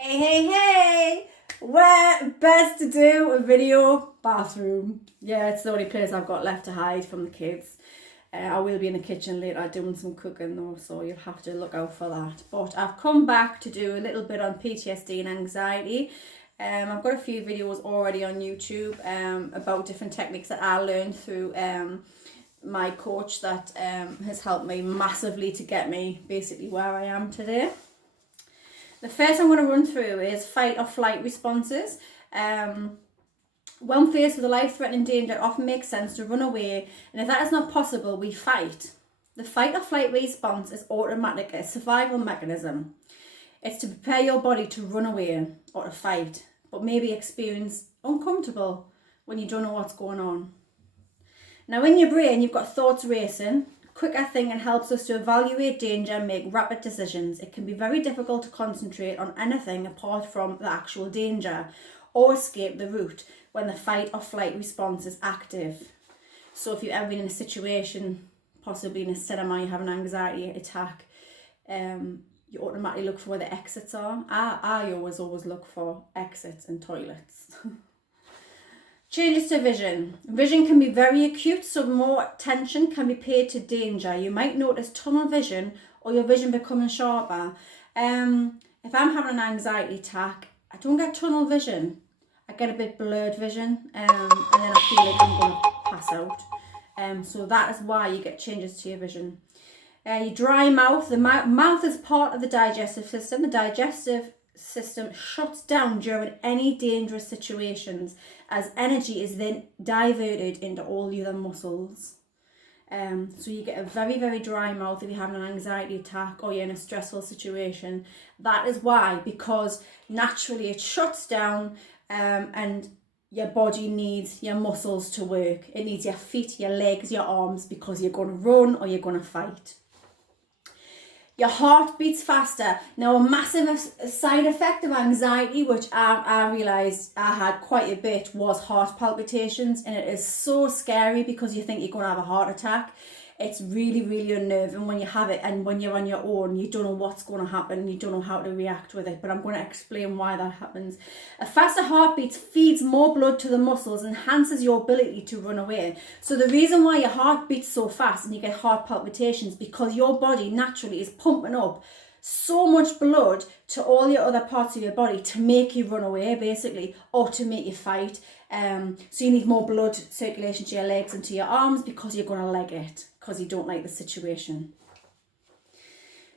Hey, where best to do a video? Bathroom. Yeah, it's the only place I've got left to hide from the kids. I will be in the kitchen later doing some cooking though, so you'll have to look out for that. But I've come back to do a little bit on PTSD and anxiety. I've got a few videos already on YouTube about different techniques that I learned through my coach that has helped me massively to get me basically where I am today. The first I'm going to run through is fight or flight responses. When faced with a life-threatening danger, it often makes sense to run away, and if that is not possible, we fight. The fight or flight response is automatic, a survival mechanism. It's to prepare your body to run away or to fight, but maybe experience uncomfortable when you don't know what's going on. Now in your brain, you've got thoughts racing. Quicker thinking helps us to evaluate danger and make rapid decisions. It can be very difficult to concentrate on anything apart from the actual danger or escape the route when the fight or flight response is active. So if you've ever been in a situation, possibly in a cinema, you have an anxiety attack, you automatically look for where the exits are. I always look for exits and toilets. Changes to vision. Vision can be very acute, so more attention can be paid to danger. You might notice tunnel vision or your vision becoming sharper. If I'm having an anxiety attack, I don't get tunnel vision. I get a bit blurred vision, and then I feel like I'm going to pass out. So that is why you get changes to your vision. Your dry mouth. The mouth is part of the digestive system. The digestive system shuts down during any dangerous situations as energy is then diverted into all the other muscles. So you get a very, very dry mouth if you're having an anxiety attack or you're in a stressful situation. That is why, because naturally it shuts down and your body needs your muscles to work. It needs your feet, your legs, your arms, because you're going to run or you're going to fight. Your heart beats faster. Now, a massive side effect of anxiety, which I realised I had quite a bit, was heart palpitations. And it is so scary because you think you're going to have a heart attack. It's really, really unnerving when you have it, and when you're on your own, you don't know what's going to happen, you don't know how to react with it. But I'm going to explain why that happens. A faster heartbeat feeds more blood to the muscles, enhances your ability to run away. So the reason why your heart beats so fast and you get heart palpitations, because your body naturally is pumping up so much blood to all your other parts of your body to make you run away, basically, or to make you fight. So you need more blood circulation to your legs and to your arms because you're going to leg it, because you don't like the situation.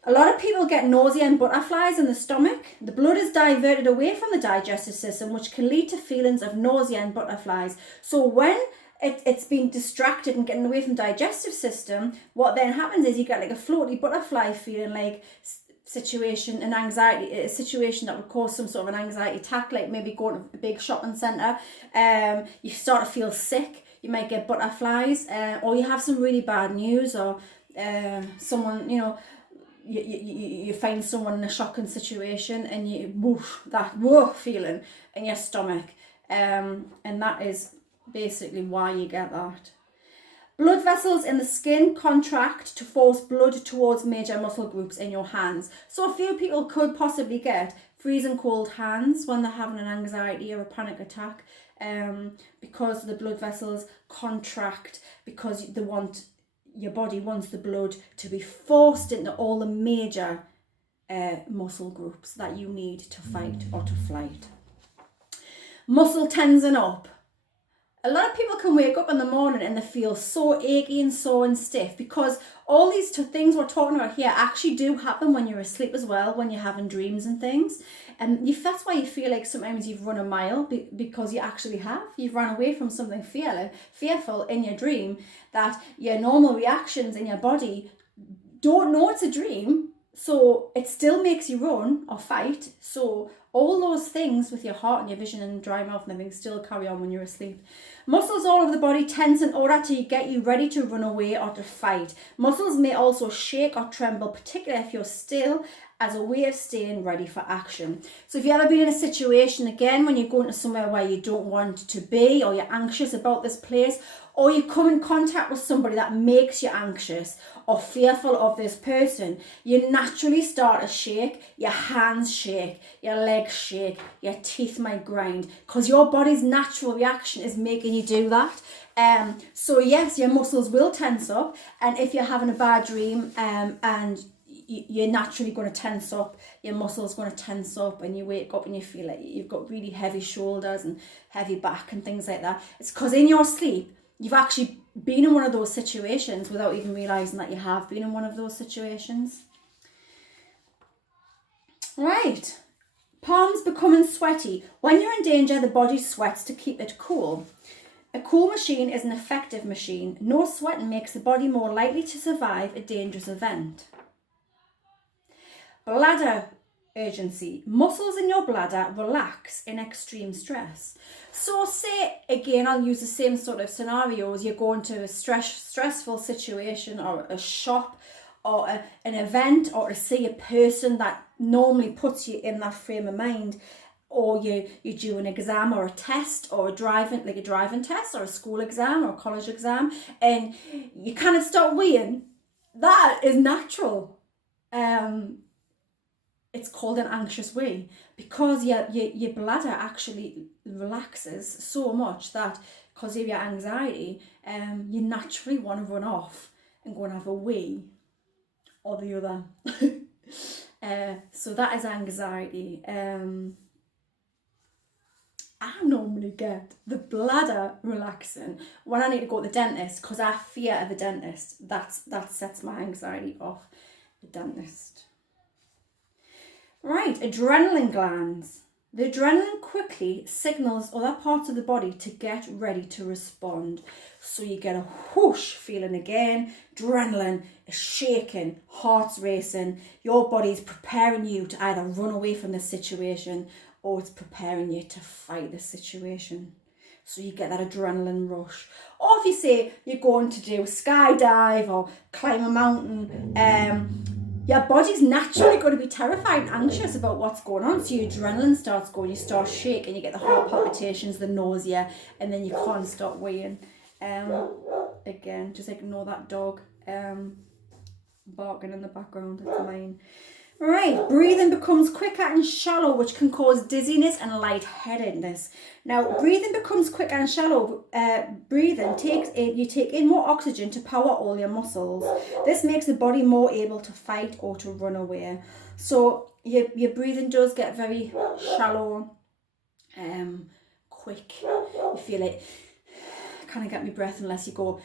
A lot of people get nausea and butterflies in the stomach. The blood is diverted away from the digestive system, which can lead to feelings of nausea and butterflies. So when it's been distracted and getting away from the digestive system, what then happens is you get like a floaty butterfly feeling, like situation, an anxiety, a situation that would cause some sort of an anxiety attack, like maybe going to a big shopping centre. You start to feel sick, you might get butterflies, or you have some really bad news, or someone, you find someone in a shocking situation and you that feeling in your stomach, and that is basically why you get that. Blood vessels in the skin contract to force blood towards major muscle groups in your hands. So a few people could possibly get freezing cold hands when they're having an anxiety or a panic attack, because the blood vessels contract, because your body wants the blood to be forced into all the major muscle groups that you need to fight or to flight. Muscle tensing up. A lot of people can wake up in the morning and they feel so achy and sore and stiff, because all these things we're talking about here actually do happen when you're asleep as well, when you're having dreams and things. And that's why you feel like sometimes you've run a mile, because you actually have. You've run away from something fearful in your dream, that your normal reactions in your body don't know it's a dream. So it still makes you run or fight. So all those things with your heart and your vision and dry mouth and everything still carry on when you're asleep. Muscles all over the body tense in order to get you ready to run away or to fight. Muscles may also shake or tremble, particularly if you're still, as a way of staying ready for action. So if you've ever been in a situation, again, when you're going to somewhere where you don't want to be, or you're anxious about this place, or you come in contact with somebody that makes you anxious or fearful of this person, you naturally start to shake, your hands shake, your legs legs shake, your teeth might grind, because your body's natural reaction is making you do that. So yes, your muscles will tense up, and if you're having a bad dream and you're naturally going to tense up, your muscles going to tense up, and you wake up and you feel like you've got really heavy shoulders and heavy back and things like that. It's because in your sleep you've actually been in one of those situations without even realizing that you have been in one of those situations. Right, palms becoming sweaty. When you're in danger, the body sweats to keep it cool. A cool machine is an effective machine. No sweating makes the body more likely to survive a dangerous event. Bladder urgency. Muscles in your bladder relax in extreme stress. So say, again, I'll use the same sort of scenarios. You're going to a stressful situation, or a shop, or an event, or to see a person that normally puts you in that frame of mind, or you do an exam or a test, or a driving test, or a school exam or a college exam, and you kind of start weighing. That is natural. It's called an anxious wee, because your bladder actually relaxes so much that, because of your anxiety, you naturally want to run off and go and have a wee or the other. So that is anxiety. I normally get the bladder relaxing when I need to go to the dentist, because I fear of the dentist. That sets my anxiety off, the dentist. Right, adrenaline glands. The adrenaline quickly signals other parts of the body to get ready to respond. So you get a whoosh feeling again. Adrenaline is shaking, heart's racing. Your body's preparing you to either run away from the situation, or it's preparing you to fight the situation. So you get that adrenaline rush. Or if you say you're going to do a skydive or climb a mountain, your body's naturally going to be terrified and anxious about what's going on. So your adrenaline starts going, you start shaking, you get the heart palpitations, the nausea, and then you can't stop weighing. Again, just ignore that dog barking in the background. It's mine. Right, breathing becomes quicker and shallow, which can cause dizziness and lightheadedness. Now, breathing becomes quicker and shallow. You take in more oxygen to power all your muscles. This makes the body more able to fight or to run away. So your breathing does get very shallow, quick. You feel it. Can't get my breath unless you go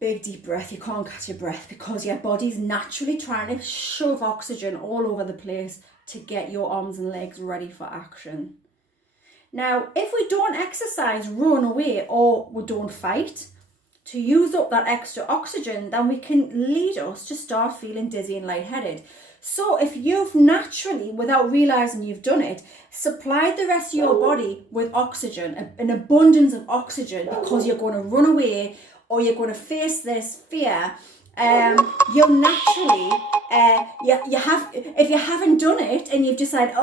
big deep breath. You can't catch your breath, because your body's naturally trying to shove oxygen all over the place to get your arms and legs ready for action. Now, if we don't exercise, run away, or we don't fight to use up that extra oxygen, then we can lead us to start feeling dizzy and lightheaded. So if you've naturally, without realizing you've done it, supplied the rest of your body with oxygen, an abundance of oxygen, because you're going to run away or you're going to face this fear, you'll naturally, if you haven't done it and you've decided,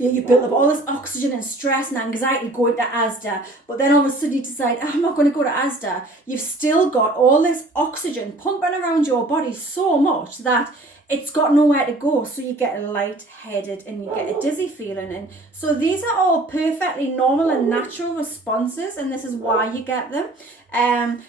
you built up all this oxygen and stress and anxiety going to Asda, but then all of a sudden you decide, I'm not going to go to Asda, you've still got all this oxygen pumping around your body so much that it's got nowhere to go, so you get lightheaded and you get a dizzy feeling. And so these are all perfectly normal and natural responses, and this is why you get them.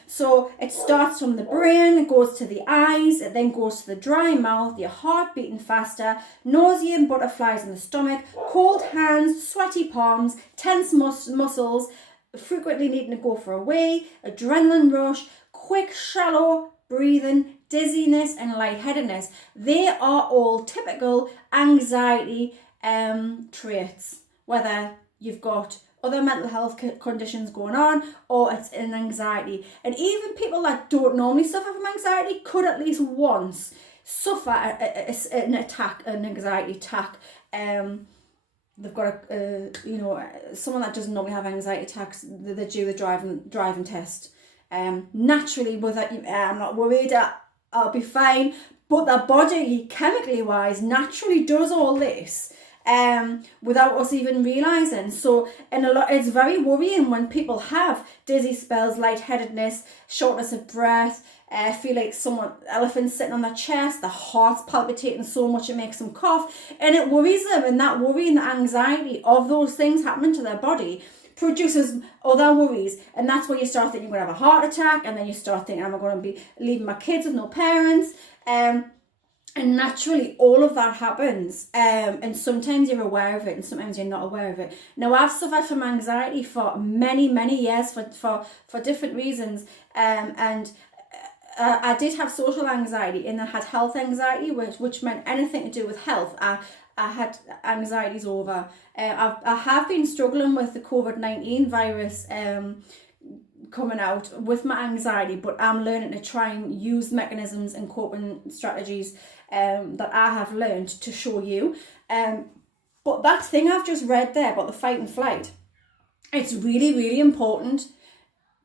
So it starts from the brain, it goes to the eyes, it then goes to the dry mouth, your heart beating faster, nausea and butterflies in the stomach, cold hands, sweaty palms, tense muscles, frequently needing to go for a wee, adrenaline rush, quick shallow breathing, dizziness and lightheadedness. They are all typical anxiety traits, whether you've got other mental health conditions going on or it's an anxiety. And even people that don't normally suffer from anxiety could at least once suffer an anxiety attack. They've got someone that doesn't normally have anxiety attacks, they do the driving test. Naturally, with that, I'm not worried, I'll be fine. But their body, chemically wise, naturally does all this without us even realising. So, and it's very worrying when people have dizzy spells, lightheadedness, shortness of breath, feel like elephant's sitting on their chest, their heart's palpitating so much it makes them cough, and it worries them, and that worry and the anxiety of those things happening to their body produces other worries, and that's when you start thinking you're going to have a heart attack, and then you start thinking, am I going to be leaving my kids with no parents? And naturally all of that happens, and sometimes you're aware of it and sometimes you're not aware of it. Now, I've suffered from anxiety for many years for different reasons, and I did have social anxiety, and I had health anxiety, which meant anything to do with health. I had anxieties over. I have been struggling with the COVID-19 virus coming out with my anxiety, but I'm learning to try and use mechanisms and coping strategies that I have learned to show you. But that thing I've just read there about the fight and flight, it's really important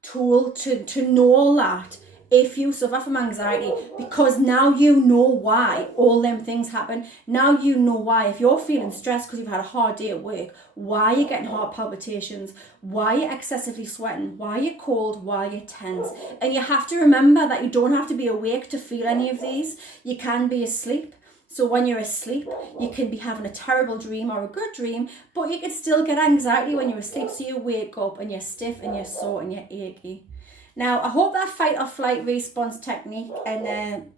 tool to know all that if you suffer from anxiety, because now you know why all them things happen. Now you know why, if you're feeling stressed because you've had a hard day at work, why you're getting heart palpitations, why you're excessively sweating, why you're cold, why you're tense. And you have to remember that you don't have to be awake to feel any of these. You can be asleep. So when you're asleep, you can be having a terrible dream or a good dream, but you can still get anxiety when you're asleep. So you wake up and you're stiff and you're sore and you're achy. Now, I hope that fight or flight response technique and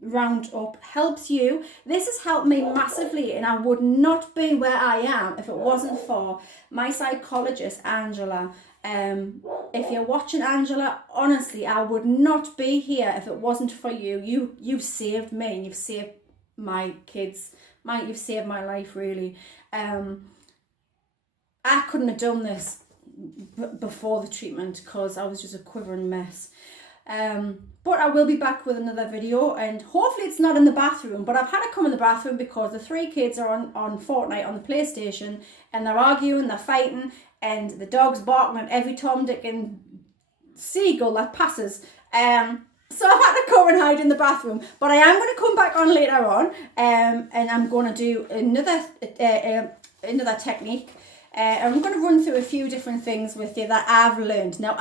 roundup helps you. This has helped me massively, and I would not be where I am if it wasn't for my psychologist, Angela. If you're watching, Angela, honestly, I would not be here if it wasn't for you. You've saved me, and you've saved my kids. You've saved my life, really. I couldn't have done this before the treatment because I was just a quivering mess. But I will be back with another video, and hopefully it's not in the bathroom, but I've had to come in the bathroom because the 3 kids are on Fortnite on the PlayStation, and they're arguing, they're fighting, and the dog's barking at every Tom, Dick and seagull that passes. So I've had to come and hide in the bathroom, but I am going to come back on later on, and I'm going to do another technique. I'm going to run through a few different things with you that I've learned. Now,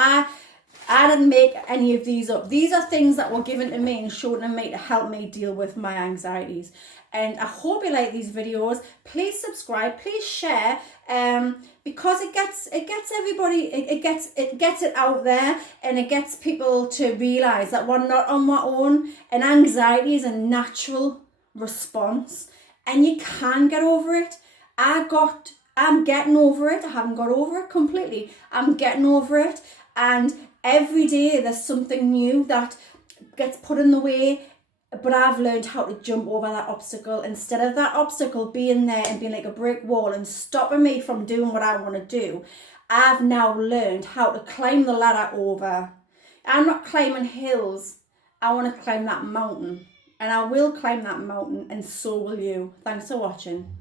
I didn't make any of these up. These are things that were given to me and shown to me to help me deal with my anxieties. And I hope you like these videos. Please subscribe, please share, because it gets everybody, it gets it out there, and it gets people to realise that we're not on our own, and anxiety is a natural response, and you can get over it. I'm getting over it. I haven't got over it completely. I'm getting over it. And every day there's something new that gets put in the way. But I've learned how to jump over that obstacle. Instead of that obstacle being there and being like a brick wall and stopping me from doing what I want to do, I've now learned how to climb the ladder over. I'm not climbing hills. I want to climb that mountain. And I will climb that mountain, and so will you. Thanks for watching.